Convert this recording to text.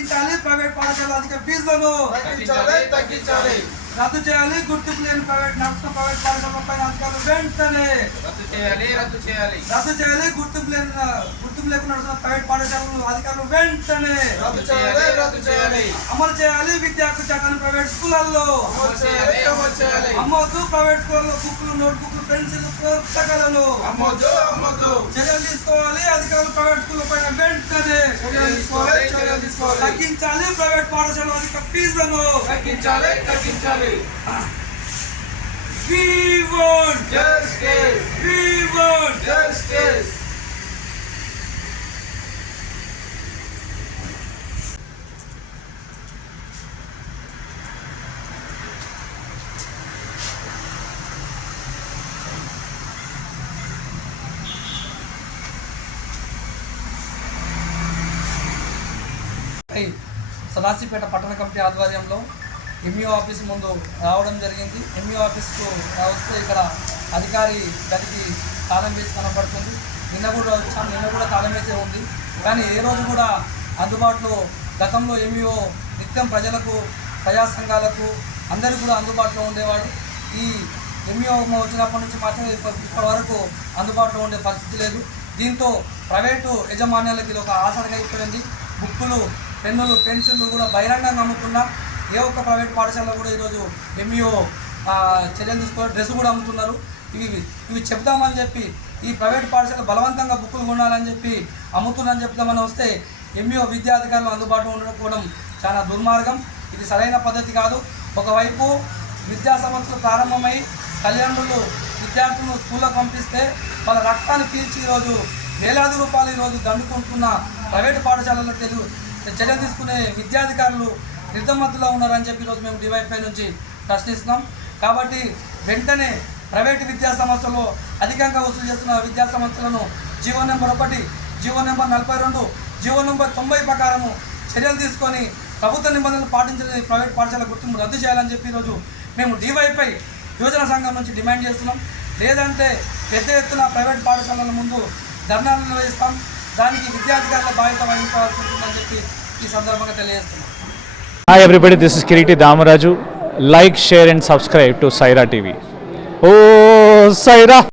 తగ్గించాలి. ప్రైవేట్ పాఠశాల అధిక ఫీజులను తగ్గించాలి. రద్దు చేయాలి. గుర్తింపు లేని నడుస్తున్న ప్రైవేట్ పాఠశాలపై అధికారులు వెంటనే రద్దు చేయాలి. గుర్తింపు లేకుండా నడుస్తున్న ప్రైవేట్ పాఠశాలను అధికారులు వెంటనే రద్దు చేయాలి. అమలు చేయాలి. విద్యా హక్కు చట్టాన్ని ప్రైవేట్ స్కూళ్ళల్లో అమలు చేయాలి. అమ్మొద్దు. ప్రైవేట్ స్కూళ్ళలో బుక్లు, నోట్బుక్లు, పెన్సిల్, పుస్తకాలను అమ్మొద్దు. చర్యలు తీసుకోవాలి. అధికారులు ప్రైవేట్ స్కూళ్ళ పైన వెంటనే చర్యలు తీసుకోవాలి. తగ్గించాలి. ప్రైవేట్ పాఠశాల అధిక ఫీజులను తగ్గించాలి. We want Justice. We want Justice. Sadasivpet పట్టణ కమిటీ ఆధ్వర్యంలో ఎంఈఓ ఆఫీస్ ముందు రావడం జరిగింది. ఎంఈఓ ఆఫీస్కు వస్తే ఇక్కడ అధికారి గదికి తాళం వేసి కనపడుతుంది. నిన్న కూడా తాళం వేసే ఉంది. కానీ ఏ రోజు కూడా అందుబాటులో గతంలో ఎంఈఓ నిత్యం ప్రజలకు, ప్రజా సంఘాలకు అందరికీ కూడా అందుబాటులో ఉండేవాడు. ఈ ఎంఈఓ వచ్చినప్పటి నుంచి మాత్రం ఇప్పటి వరకు అందుబాటులో ఉండే పరిస్థితి లేదు. దీంతో ప్రైవేటు యజమాన్యాలకి ఇది ఒక ఆసనగా అయిపోయింది. బుక్కులు, పెన్నులు, పెన్సిళ్ళు కూడా బహిరంగంగా అమ్ముతున్నా. ఏ ఒక్క ప్రైవేట్ పాఠశాలలో కూడా ఈరోజు ఎంఈఓ చర్యలు తీసుకోవాలి. డ్రెస్ కూడా అమ్ముతున్నారు. ఇవి చెప్తామని చెప్పి ఈ ప్రైవేట్ పాఠశాల బలవంతంగా బుక్కులు కొనాలని చెప్పి అమ్ముతున్నారని చెప్తామని వస్తే ఎంఈఓ విద్యాధికారులు అందుబాటులో ఉండకపోవడం చాలా దుర్మార్గం. ఇది సరైన పద్ధతి కాదు. ఒకవైపు విద్యా సంవత్సరాలు ప్రారంభమై తల్లిదండ్రులు విద్యార్థులను స్కూల్లో పంపిస్తే వాళ్ళ రక్తాన్ని పీల్చి ఈరోజు వేలాది రూపాయలు ఈరోజు దండుకుంటున్న ప్రైవేటు పాఠశాలలో చర్య తీసుకునే విద్యాధికారులు నిర్ధమత్తులో ఉన్నారని చెప్పి ఈరోజు మేము డివైఫై నుంచి ప్రశ్నిస్తున్నాం. కాబట్టి వెంటనే ప్రైవేటు విద్యా సంస్థల్లో అధికంగా వసూలు చేస్తున్న విద్యా సంస్థలను GO number 1, GO number 42, GO number 90 ప్రకారము చర్యలు తీసుకొని ప్రభుత్వ నిబంధనలు పాటించని ప్రైవేట్ పాఠశాల గుర్తింపు రద్దు చేయాలని చెప్పి ఈరోజు మేము డివైఫై యువజన సంఘం నుంచి డిమాండ్ చేస్తున్నాం. లేదంటే పెద్ద ఎత్తున ప్రైవేట్ పాఠశాలల ముందు ధర్నాలు నిర్వహిస్తాం. దానికి విద్యాధికారుల బాధ్యత వహించాల్సి ఉంటుందని చెప్పి ఈ సందర్భంగా తెలియజేస్తున్నాం. Hi everybody, this is Kiriti Damaraju. Like, share and subscribe to Saira TV. Oh, Saira!